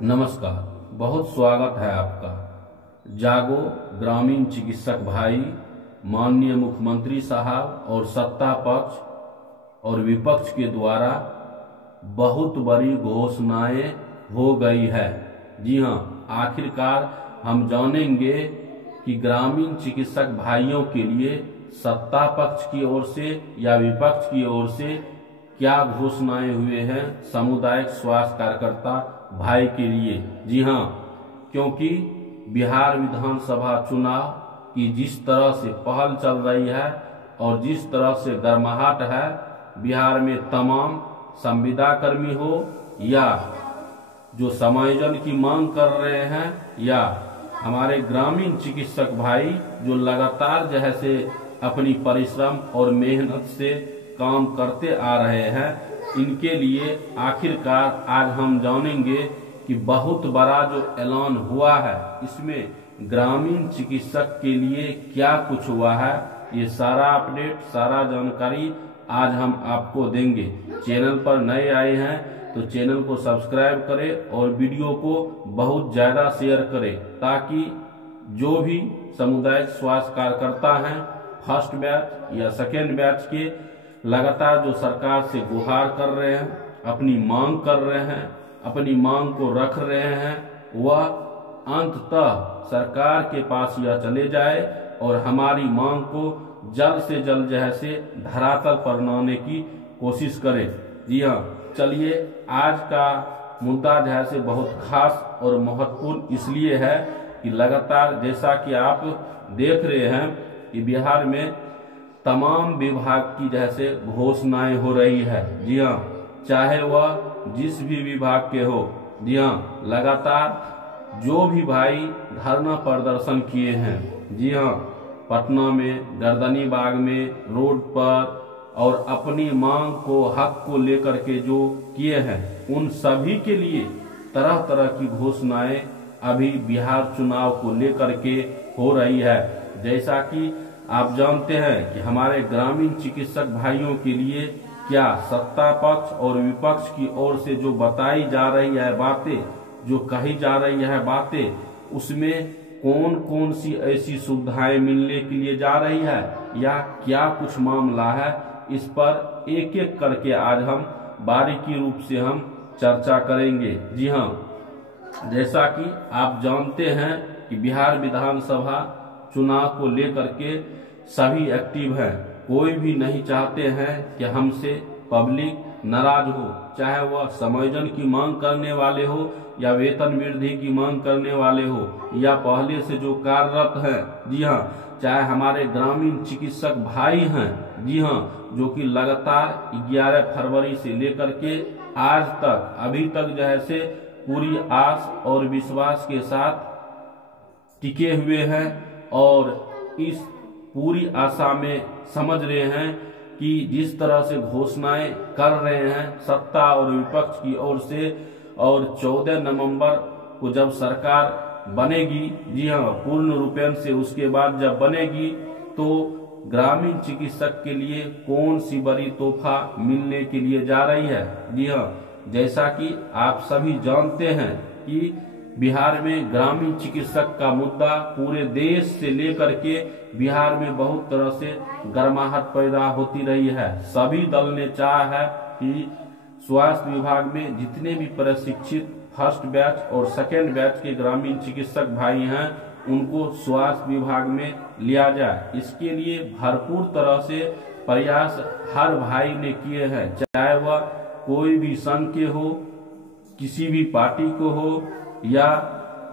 नमस्कार, बहुत स्वागत है आपका। जागो ग्रामीण चिकित्सक भाई, माननीय मुख्यमंत्री साहब और सत्ता पक्ष और विपक्ष के द्वारा बहुत बड़ी घोषणाएं हो गई है। जी हाँ, आखिरकार हम जानेंगे कि ग्रामीण चिकित्सक भाइयों के लिए सत्ता पक्ष की ओर से या विपक्ष की ओर से क्या घोषणाएं हुए हैं सामुदायिक स्वास्थ्य कार्यकर्ता भाई के लिए। जी हाँ, क्योंकि बिहार विधानसभा चुनाव की जिस तरह से पहल चल रही है और जिस तरह से गर्माहट है बिहार में, तमाम संविदा कर्मी हो या जो समायोजन की मांग कर रहे हैं या हमारे ग्रामीण चिकित्सक भाई जो लगातार जैसे अपनी परिश्रम और मेहनत से काम करते आ रहे हैं, इनके लिए आखिरकार आज हम जानेंगे कि बहुत बड़ा जो ऐलान हुआ है इसमें ग्रामीण चिकित्सक के लिए क्या कुछ हुआ है। ये सारा अपडेट, सारा जानकारी आज हम आपको देंगे। चैनल पर नए आए हैं तो चैनल को सब्सक्राइब करें और वीडियो को बहुत ज्यादा शेयर करें ताकि जो भी सामुदायिक स्वास्थ्य कार्यकर्ता हैं फर्स्ट बैच या सेकेंड बैच के लगातार जो सरकार से गुहार कर रहे हैं, अपनी मांग कर रहे हैं, अपनी मांग को रख रहे हैं, वह अंततः सरकार के पास यह चले जाए और हमारी मांग को जल्द से जल्द जैसे धरातल पर लाने की कोशिश करें। जी हाँ, चलिए आज का मुद्दा जैसे बहुत खास और महत्वपूर्ण इसलिए है कि लगातार जैसा कि आप देख रहे हैं कि बिहार में तमाम विभाग की जैसे घोषणाएं हो रही है। जी हाँ, चाहे वह जिस भी विभाग के हो। जी हाँ, लगातार जो भी भाई धरना प्रदर्शन किए हैं, जी हाँ, पटना में, गर्दनी बाग में, रोड पर और अपनी मांग को, हक को लेकर के जो किए हैं, उन सभी के लिए तरह तरह की घोषणाएं अभी बिहार चुनाव को लेकर के हो रही है। जैसा कि आप जानते हैं कि हमारे ग्रामीण चिकित्सक भाइयों के लिए क्या सत्ता पक्ष और विपक्ष की ओर से जो बताई जा रही है बातें, जो कही जा रही है बातें, उसमें कौन कौन सी ऐसी सुविधाएं मिलने के लिए जा रही है या क्या कुछ मामला है, इस पर एक एक करके आज हम बारीकी रूप से हम चर्चा करेंगे। जी हाँ, जैसा कि आप जानते हैं कि बिहार विधानसभा चुनाव को लेकर के सभी एक्टिव हैं। कोई भी नहीं चाहते हैं कि हमसे पब्लिक नाराज हो, चाहे वह समायोजन की मांग करने वाले हो या वेतन वृद्धि की मांग करने वाले हो या पहले से जो कार्यरत हैं। जी हाँ, चाहे हमारे ग्रामीण चिकित्सक भाई हैं, जी हाँ, जो कि लगातार 11 फरवरी से लेकर के आज तक अभी तक जैसे पूरी आस और विश्वास के साथ टिके हुए हैं और इस पूरी आशा में समझ रहे हैं कि जिस तरह से घोषणाएं कर रहे हैं सत्ता और विपक्ष की ओर से, और 14 नवंबर को जब सरकार बनेगी, जी हाँ, पूर्ण रूपेण से उसके बाद जब बनेगी तो ग्रामीण चिकित्सक के लिए कौन सी बड़ी तोहफा मिलने के लिए जा रही है। जी हाँ, जैसा कि आप सभी जानते हैं कि बिहार में ग्रामीण चिकित्सक का मुद्दा पूरे देश से लेकर के बिहार में बहुत तरह से गर्माहट पैदा होती रही है। सभी दल ने चाहा है कि स्वास्थ्य विभाग में जितने भी प्रशिक्षित फर्स्ट बैच और सेकेंड बैच के ग्रामीण चिकित्सक भाई हैं उनको स्वास्थ्य विभाग में लिया जाए। इसके लिए भरपूर तरह से प्रयास हर भाई ने किए हैं, चाहे वह कोई भी संघ के हो, किसी भी पार्टी को हो या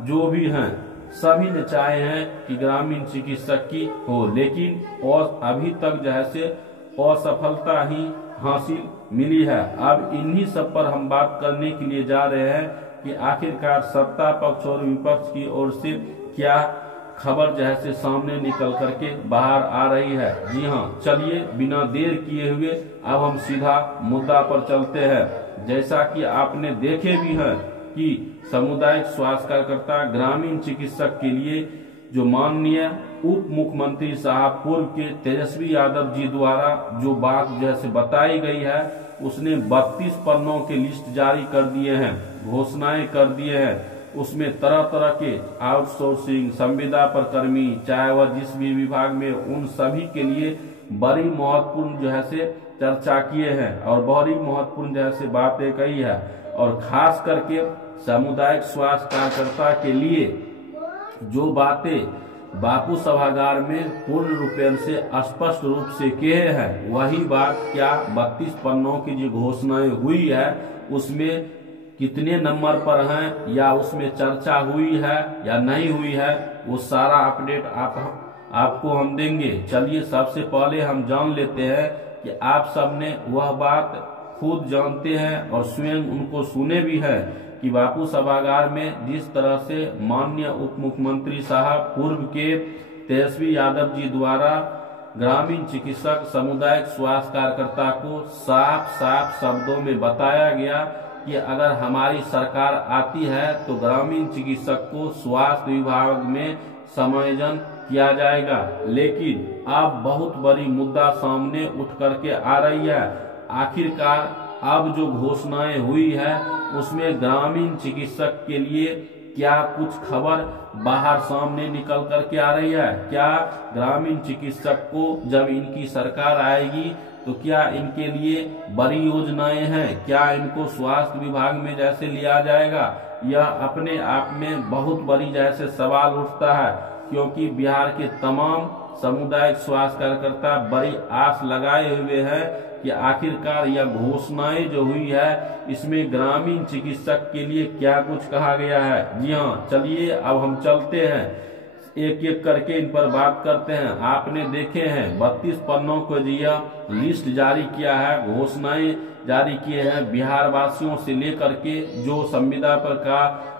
जो भी हैं, सभी ने चाहे हैं कि ग्रामीण चिकित्सक की हो, लेकिन और अभी तक जैसे असफलता ही हासिल मिली है। अब इन्हीं सब पर हम बात करने के लिए जा रहे हैं कि आखिरकार सत्ता पक्ष और विपक्ष की ओर से क्या खबर जैसे सामने निकल करके बाहर आ रही है। जी हाँ, चलिए बिना देर किए हुए अब हम सीधा मुद्दा पर चलते हैं। जैसा कि आपने देखे भी हैं कि सामुदायिक स्वास्थ्य कार्यकर्ता ग्रामीण चिकित्सक के लिए जो माननीय उप मुख्यमंत्री साहब पूर्व के तेजस्वी यादव जी द्वारा जो बात जैसे बताई गई है, उसने 32 पन्नों के लिस्ट जारी कर दिए हैं। घोषणाएं कर दिए हैं उसमें तरह तरह के आउटसोर्सिंग, संविदा पर कर्मी, चाहे वह जिस भी विभाग में, उन सभी के लिए बड़ी महत्वपूर्ण जो है से चर्चा किए हैं और बड़ी महत्वपूर्ण जो है से बातें कही है। और खास करके सामुदायिक स्वास्थ्य कार्यकर्ता के लिए जो बातें बापू सभागार में पूर्ण रूपेण से स्पष्ट रूप से किए हैं, वही बात क्या 32 पन्नों की जो घोषणाएं हुई है उसमें कितने नंबर पर हैं या उसमें चर्चा हुई है या नहीं हुई है, वो सारा अपडेट आपको हम देंगे। चलिए सबसे पहले हम जान लेते हैं कि आप सबने वह बात खुद जानते हैं और स्वयं उनको सुने भी हैं कि बापू सभागार में जिस तरह से माननीय उप मुख्यमंत्री साहब पूर्व के तेजस्वी यादव जी द्वारा ग्रामीण चिकित्सक सामुदायिक स्वास्थ्य कार्यकर्ता को साफ साफ शब्दों में बताया गया कि अगर हमारी सरकार आती है तो ग्रामीण चिकित्सक को स्वास्थ्य विभाग में समायोजन किया जाएगा। लेकिन अब बहुत बड़ी मुद्दा सामने उठ करके आ रही है। आखिरकार अब जो घोषणाएं हुई है उसमें ग्रामीण चिकित्सक के लिए क्या कुछ खबर बाहर सामने निकल करके आ रही है? क्या ग्रामीण चिकित्सक को जब इनकी सरकार आएगी तो क्या इनके लिए बड़ी योजनाएं हैं? क्या इनको स्वास्थ्य विभाग में जैसे लिया जाएगा? यह अपने आप में बहुत बड़ी जैसे सवाल उठता है, क्योंकि बिहार के तमाम सामुदायिक स्वास्थ्य कार्यकर्ता बड़ी आस लगाए हुए हैं कि आखिरकार यह घोषणाएं जो हुई है इसमें ग्रामीण चिकित्सक के लिए क्या कुछ कहा गया है। जी हाँ, चलिए अब हम चलते हैं, एक एक करके इन पर बात करते हैं। आपने देखे हैं 32 पन्नों को यह लिस्ट जारी किया है, घोषणाएं जारी किए हैं बिहार वासियों से लेकर के जो संविदा पर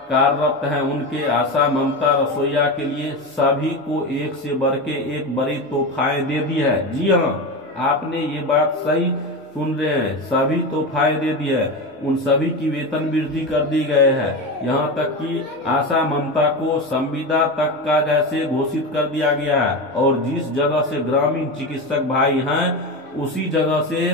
कार्यरत हैं उनके, आशा, ममता, रसोईया के लिए सभी को एक से बढ़ के एक बड़ी तोहफाएं दे दी है। जी हाँ, आपने ये बात सही सुन रहे हैं, सभी तोहफाएं दे दी है। उन सभी की वेतन वृद्धि कर दी गए है। यहाँ तक कि आशा, ममता को संविदा तक का जैसे घोषित कर दिया गया है और जिस जगह से ग्रामीण चिकित्सक भाई हैं उसी जगह से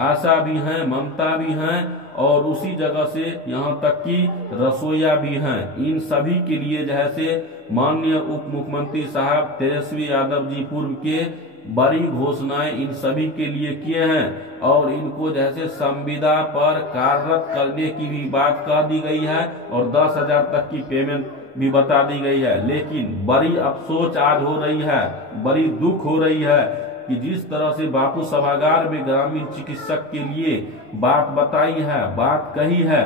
आशा भी हैं, ममता भी हैं और उसी जगह से यहाँ तक कि रसोईया भी हैं। इन सभी के लिए जैसे माननीय उप मुख्यमंत्री साहब तेजस्वी यादव जी पूर्व के बड़ी घोषणाएं इन सभी के लिए किए हैं और इनको जैसे संविदा पर कार्यरत करने की भी बात कह दी गई है और 10,000 तक की पेमेंट भी बता दी गई है। लेकिन बड़ी अफसोस आज हो रही है, बड़ी दुख हो रही है कि जिस तरह से बापू सभागार में ग्रामीण चिकित्सक के लिए बात बताई है, बात कही है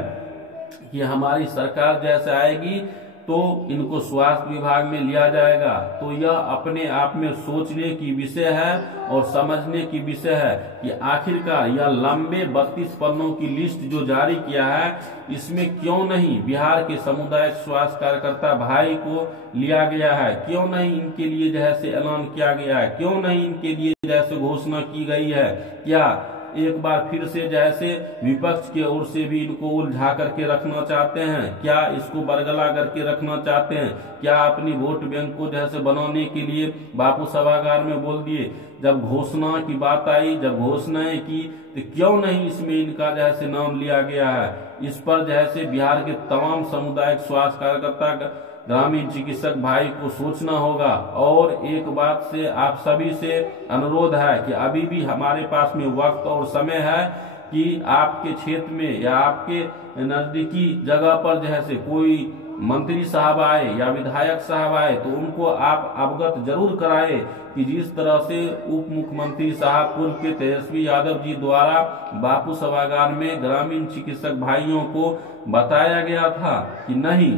कि हमारी सरकार जैसे आएगी तो इनको स्वास्थ्य विभाग में लिया जाएगा, तो यह अपने आप में सोचने की विषय है और समझने की विषय है कि आखिरकार यह लंबे 32 पन्नों की लिस्ट जो जारी किया है इसमें क्यों नहीं बिहार के सामुदायिक स्वास्थ्य कार्यकर्ता भाई को लिया गया है, क्यों नहीं इनके लिए जैसे ऐलान किया गया है, क्यों नहीं इनके लिए जैसे घोषणा की गई है। क्या एक बार फिर से जैसे विपक्ष की ओर से भी इनको उलझा करके रखना चाहते हैं? क्या इसको बरगला करके रखना चाहते हैं? क्या अपनी वोट बैंक को जैसे बनाने के लिए बापू सभागार में बोल दिए? जब घोषणा की बात आई, जब घोषणाएं की, तो क्यों नहीं इसमें इनका जैसे नाम लिया गया है? इस पर जैसे बिहार के तमाम सामुदायिक स्वास्थ्य कार्यकर्ता ग्रामीण चिकित्सक भाई को सोचना होगा। और एक बात से आप सभी से अनुरोध है कि अभी भी हमारे पास में वक्त और समय है कि आपके क्षेत्र में या आपके नजदीकी जगह पर जैसे कोई मंत्री साहब आए या विधायक साहब आए तो उनको आप अवगत जरूर कराए कि जिस तरह से उप मुख्यमंत्री साहब पूर्व के तेजस्वी यादव जी द्वारा बापू सभागार में ग्रामीण चिकित्सक भाइयों को बताया गया था कि नहीं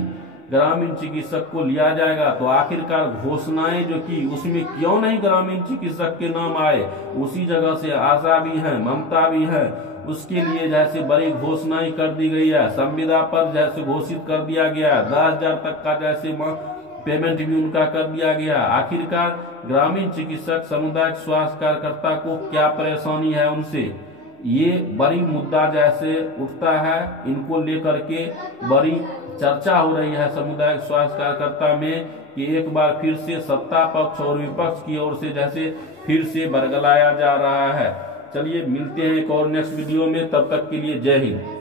ग्रामीण चिकित्सक को लिया जाएगा, तो आखिरकार घोषणाएं जो की उसमें क्यों नहीं ग्रामीण चिकित्सक के नाम आए? उसी जगह से आशा भी है, ममता भी है, उसके लिए जैसे बड़ी घोषणाएं कर दी गई है, संविदा पर जैसे घोषित कर दिया गया, 10,000 तक का जैसे पेमेंट भी उनका कर दिया गया। आखिरकार ग्रामीण चिकित्सक सामुदायिक स्वास्थ्य कार्यकर्ता को क्या परेशानी है उनसे? ये बड़ी मुद्दा जैसे उठता है, इनको लेकर के बड़ी चर्चा हो रही है सामुदायिक स्वास्थ्य कार्यकर्ता में कि एक बार फिर से सत्ता पक्ष और विपक्ष की ओर से जैसे फिर से बरगलाया जा रहा है। चलिए मिलते हैं एक और नेक्स्ट वीडियो में, तब तक के लिए जय हिंद।